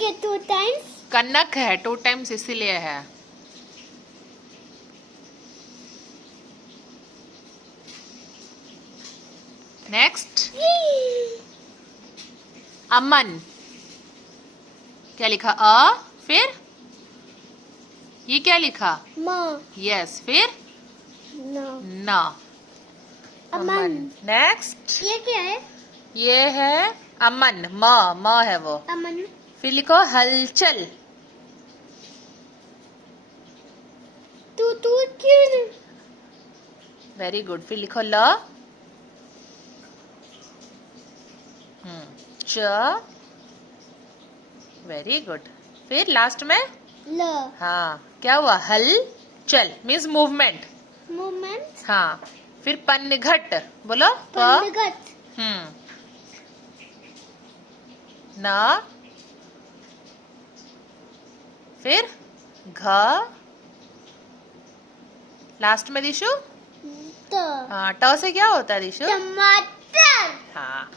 ठीक है 2 टाइम्स। कनक है 2 टाइम्स इसीलिए है। नेक्स्ट अमन। क्या लिखा? फिर ये क्या लिखा? माँ। यस, फिर नो। ना। अमन। नेक्स्ट ये क्या है? ये है अमन, म है वो। अमन। फिर लिखो हलचल। तू क्यों? Very good. फिर लिखो ल। च। Very good. फिर लास्ट में ल। हाँ, क्या हुआ? हल चल मीन्स मूवमेंट। मोमेंट। हाँ। फिर पनघट बोलो। पनघट। न। फिर घ। लास्ट में दिशु। तो हाँ, ट से क्या होता है दिशु? टमाटर। हाँ।